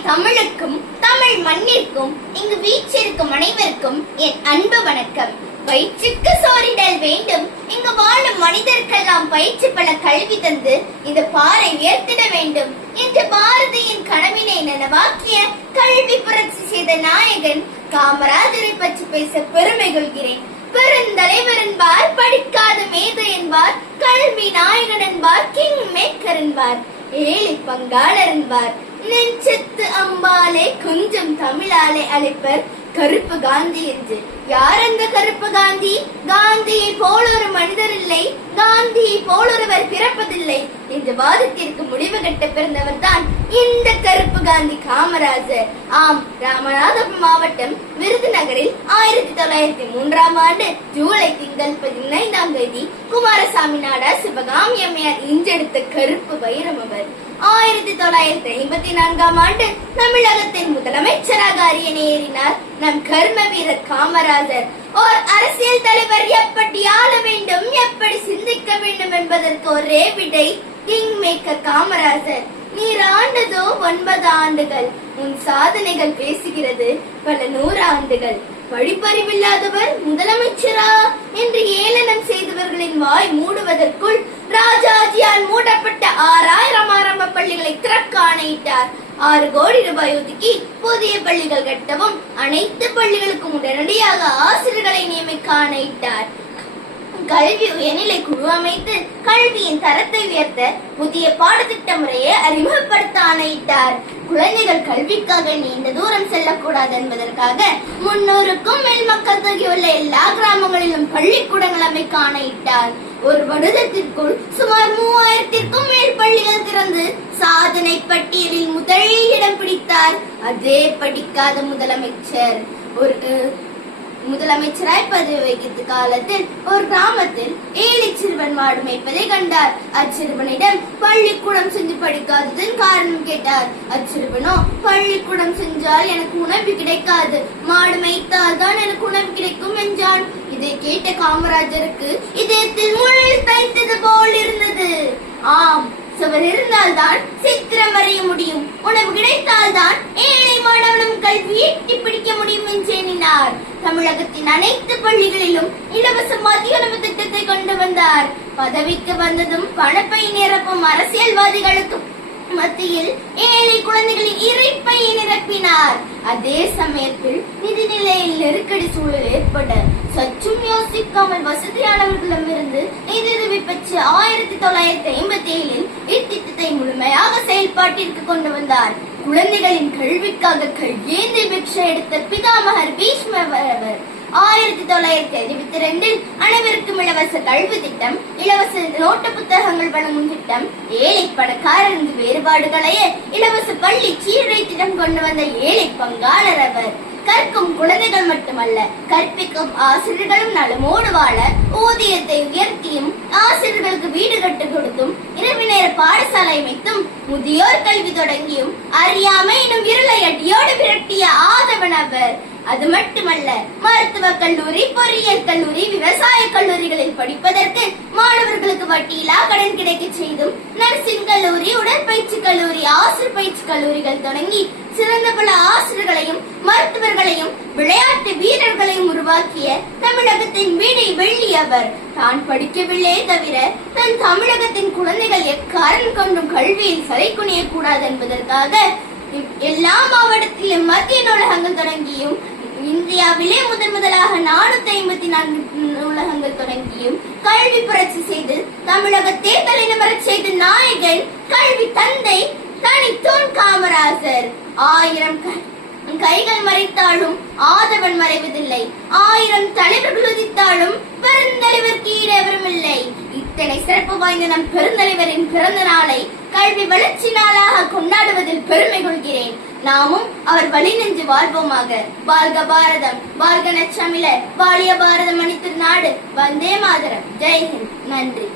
தாய் தமிழுக்கும் தமிழ் மண்ணிற்கும் இங்கு வீற்றிருக்கும் அனைவருக்கும் என் அன்பு வணக்கம். வயிற்றுக்கு சோறிடல் வேண்டும், இங்கு வாழும் மனிதர்க்கெல்லாம் பயிற்சி பல கல்வி தந்து இந்த பாறை உயர்த்திட வேண்டும் என்று பாரதியின் கனவினை நனவாக்கிய கல்வி புரட்சி செய்த நாயகன் காமராஜரை பற்றி பேச பெருமை கொள்கிறேன். பெருந்தலைவர் என்பார், படிக்காத மேதை என்பார், கல்வி நாயகன் என்பார், கிங் மேக்கர் என்பார், ஏழை பங்காளர் என்பார், நெஞ்சத்து அம்பாலே கொஞ்சம் தமிழாலே அழைப்பர் கருப்பு காந்தி என்று. யார் அந்த கருப்பு காந்தி? காந்தியை போல ஒரு மனிதர் இல்லை, காந்தியை போல ஒருவர் பிறப்பதில்லை என்ற வாதத்திற்கு முடிவு கட்ட பிறந்தவர் தான் இந்த கருப்பு காந்தி காமராஜர். ஆம், ராமநாதபுரம் மாவட்டம் விருதுநகரில் 1903 ஆண்டு ஜூலை திங்கள் 15ஆம் தேதி குமாரசாமி நாடார் சிவகாமி அம்மையார் இன்றெடுத்த கருப்பு வைரம் அவர். 1954ஆம் ஆண்டு தமிழகத்தின் முதலமைச்சராக அரியணை ஏறினார் நம் கர்ம வீரர் காமராஜர். ஓர் அரசியல் தலைவர் எப்படி ஆள வேண்டும், எப்படி சிந்திக்க வேண்டும் என்பதற்கு ஒரே விடை கிங் மேக்கர் காமராஜர். நீர் ஆண்டதோ 9 ஆண்டுகள், உன் சாதனைகள் பேசுகிறது பல 100 ஆண்டுகள். படிப்பறிவில்லாதவர் முதலமைச்சரா என்று ஏளனம் செய்தவர்களின் வாய் மூடுவதற்குள் ராஜாஜியால் மூடப்பட்ட 6000 ஆரம்ப பள்ளிகளை திறக்க ஆணையிட்டார். 6 கோடி ரூபாய் ஒதுக்கி புதிய பள்ளிகள் கட்டவும் அனைத்து பள்ளிகளுக்கும் உடனடியாக ஆசிரியர்களை நியமிக்க ஆணையிட்டார். கல்வி உயர்நிலை குழு அமைத்து கல்வியின் தரத்தை உயர்த்த புதிய பாடத்திட்ட முறையை அறிமுகப்படுத்த ஆணையிட்டார். குழந்தைகள் கல்விக்காக நீண்ட தூரம் செல்லக்கூடாது என்பதற்காக 300க்கும் மேல் மக்கள் தொகையுள்ள எல்லா கிராமங்களிலும் பள்ளிக்கூடங்கள் அமைக்க ஆணையிட்டார். ஒரு வருடத்திற்குள் சுமார் 3000க்கும் மேல் பள்ளிகள் திறந்து சாதனை பட்டியலில் முதலில் இடம் பிடித்தார். அதே படிக்காத முதலமைச்சராய் பதவி வகித்த காலத்தில் ஒரு கிராமத்தில் ஏழை சிறுவன் மாடு மேய்ப்பதை கண்டார். அச்சிறுவனிடம் பள்ளிக்கூடம் சென்று படிக்காததன் காரணம் கேட்டார். அச்சிறுவனோ, பள்ளிக்கூடம் சென்றால் எனக்கு உணவு கிடைக்காது, மாடு மேய்த்தால் தான் எனக்கு உணவு கிடைக்கும் என்றான். இதை கேட்ட காமராஜருக்கு இதயத்தில் முள் தைத்தது போல் இருந்தது. ஆம், சுவர் இருந்தால்தான் சித்திரம் வரைய முடியும், உணவு கிடைத்தால்தான் ஏழை மாணவனும் கல்வி எட்டி பிடிக்க முடியும் என்று எண்ணினார். தமிழகத்தின் அனைத்து பள்ளிகளிலும் இலவச மதிய உணவு திட்டத்தை கொண்டு வந்தார். பதவிக்கு வந்ததும் பணப்பை நிரப்பும் அரசியல்வாதிகளுக்கு மத்தியில் ஏழை குழந்தைகளின் இறைப்பையை நிரப்பினார். அதே சமயத்தில் நிதிநிலையில் நெருக்கடி சூழல் ஏற்பட சற்றும் யோசிக்காமல் வசதியானவர்களிடமிருந்து நிதியுதவி பெற்று 1957இல் இத்திட்டத்தை முழுமையாக செயல்பாட்டிற்கு கொண்டு வந்தார். குழந்தைகளின் கல்விக்காக கையேந்தி பிக்ஷை எடுத்த பிதாமகர் பீஷ்மர் அவர். 1962இல் அனைவருக்கும் இலவச கல்வி திட்டம், இலவச நோட்டு புத்தகங்கள் வழங்கும் திட்டம், ஏழை பணக்காரர் வேறுபாடுகளையே இலவச பள்ளி சீருடை திட்டம் கொண்டு வந்த ஏழை பங்காளர் அவர். கற்கும் குழந்தைகள் மட்டுமல்ல, கற்பிக்கும் ஆசிரியர்களும் நலமோடு வாழ ஊதியத்தை உயர்த்தியும் ஆசிரியர்களுக்கு வீடு கட்டுக் கொடுத்தும் இரவு நேர பாடசாலை அமைத்தும் முதியோர் கல்வி தொடங்கியும் அறியாமை எனும் இருளை அடியோடு விரட்டிய ஆதவன் அவர். அது மட்டுமல்ல, மருத்துவக் கல்லூரி, பொறியியல் கல்லூரி, விவசாய கல்லூரிகளில் படிப்பதற்கு மாணவர்களுக்கு வட்டியில்லா கடன் கிடைக்க செய்தும் நர்சிங் கல்லூரி, உடற்பயிற்சி கல்லூரி, ஆசிரியர் பயிற்சி கல்லூரிகள் தொடங்கி சிறந்த பல ஆசிரியர்களையும் மருத்துவர்களையும் விளையாட்டு வீரர்களையும் உருவாக்கிய தமிழகத்தின் வீடை வெள்ளி அவர். தான் படிக்கவில்லை தவிர தன் தமிழகத்தின் குழந்தைகள் எக்காரணம் கொண்டும் கல்வியில் சலை குனிய கூடாது என்பதற்காக எல்லா மாவட்டத்திலும் மத்திய நூலகங்கள் தொடங்கியும் இந்தியாவிலே முதலாக 454 நூலகங்கள் தொடங்கியும் கல்வி புரட்சி செய்து தமிழகத்தை தலைநகரச் செய்த நாயகன், கல்வி தந்தை, தனித்தூண் காமராஜர். 1000 கைகள் மறைத்தாலும் ஆதவன் மறைவதில்லை, 1000 தலைவர்கள் உதித்தாலும் பெருந்தலைவருக்கு ஈடெவரும் இல்லை. இத்தனை சிறப்பு வாய்ந்த நம் பெருந்தலைவரின் பிறந்த நாளை கல்வி வளர்ச்சி நாளாக கொண்டாடுவதில் பெருமை கொள்கிறேன். நாமும் அவர் வழி நின்று வாழ்வோமாக. வாழ்க பாரதம், வாழ்க நற்றமிழர், வாழிய பாரதம், மணித்திரு நாடு, வந்தே மாதரம், ஜெய்ஹிந்த். நன்றி.